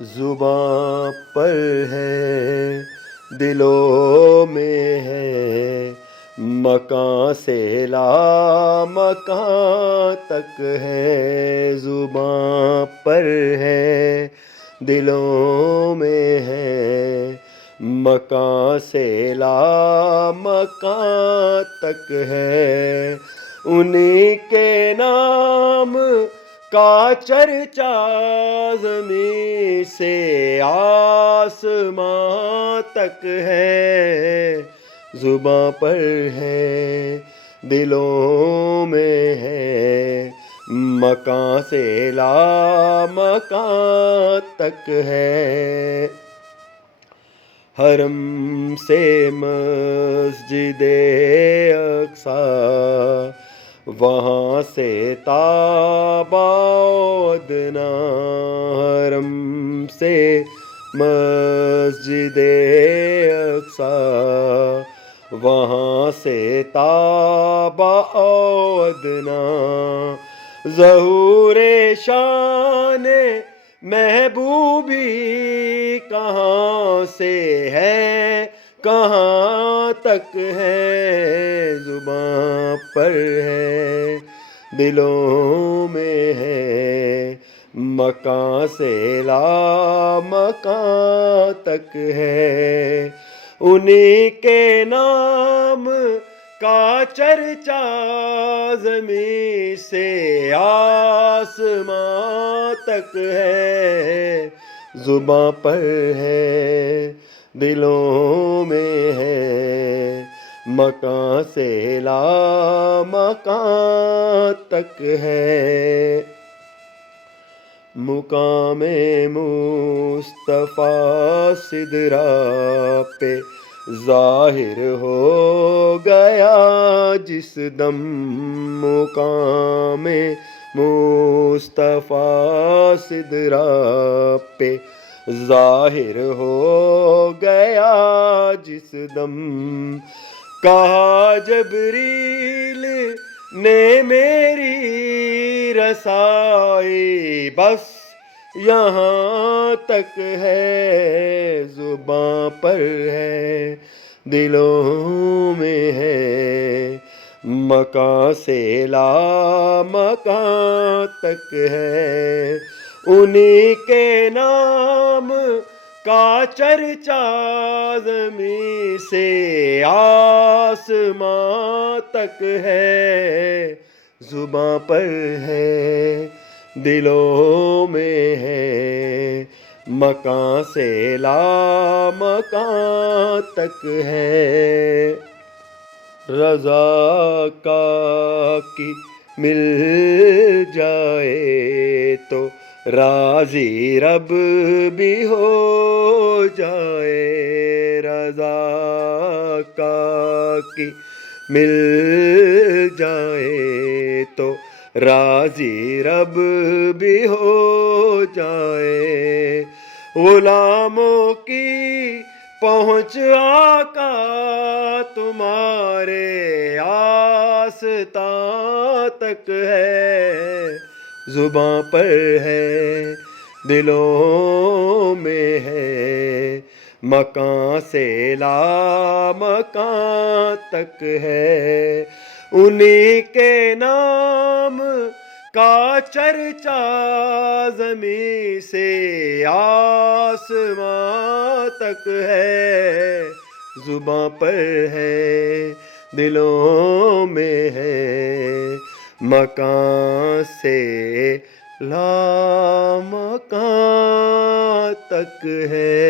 زباں پر ہے دلوں میں ہے، مکان سے لا مکان تک ہے۔ زباں پر ہے دلوں میں ہے، مکان سے لا مکان تک ہے۔ انہی کے نام کا چرچا زمین سے آسمان تک ہے۔ زباں پر ہے دلوں میں ہے، مکان سے لا مکان تک ہے۔ حرم سے مسجد اقصیٰ، وہاں سے طابا ادنیٰ۔ حرم سے مسجد اقصیٰ، وہاں سے طابا ادنیٰ۔ ظہور شان محبوبی کہاں سے ہے، کہاں تک ہے۔ زباں پر ہے دلوں میں ہے، مکان سے لا مکان تک ہے۔ انہی کے نام کا چرچا زمین سے آسمان تک ہے۔ زباں پر ہے دلوں میں ہے، مکان سے لا مکان تک ہے۔ مقام مصطفیٰ سدرا پہ ظاہر ہو گیا جس دم۔ مقام مصطفیٰ سدرا پہ ظاہر ہو گیا جس دم۔ کہا جبریل نے میری رسائی بس یہاں تک ہے۔ زباں پر ہے دلوں میں ہے، مکان سے لا مکان تک ہے۔ انہی کے نام کا چرچا زمین سے آسمان تک ہے۔ زباں پر ہے دلوں میں ہے، مکان سے لا مکان تک ہے۔ رضا کا کی مل جائے تو راضی رب بھی ہو جائے۔ رضا کا کی مل جائے تو راضی رب بھی ہو جائے۔ غلاموں کی پہنچ آقا تمہارے آستان تک ہے۔ زباں پر ہے دلوں میں ہے، مکان سے لا مکان تک ہے۔ انہی کے نام کا چرچا زمین سے آسمان تک ہے۔ زباں پر ہے دلوں میں ہے، مکان سے لا مکان تک ہے۔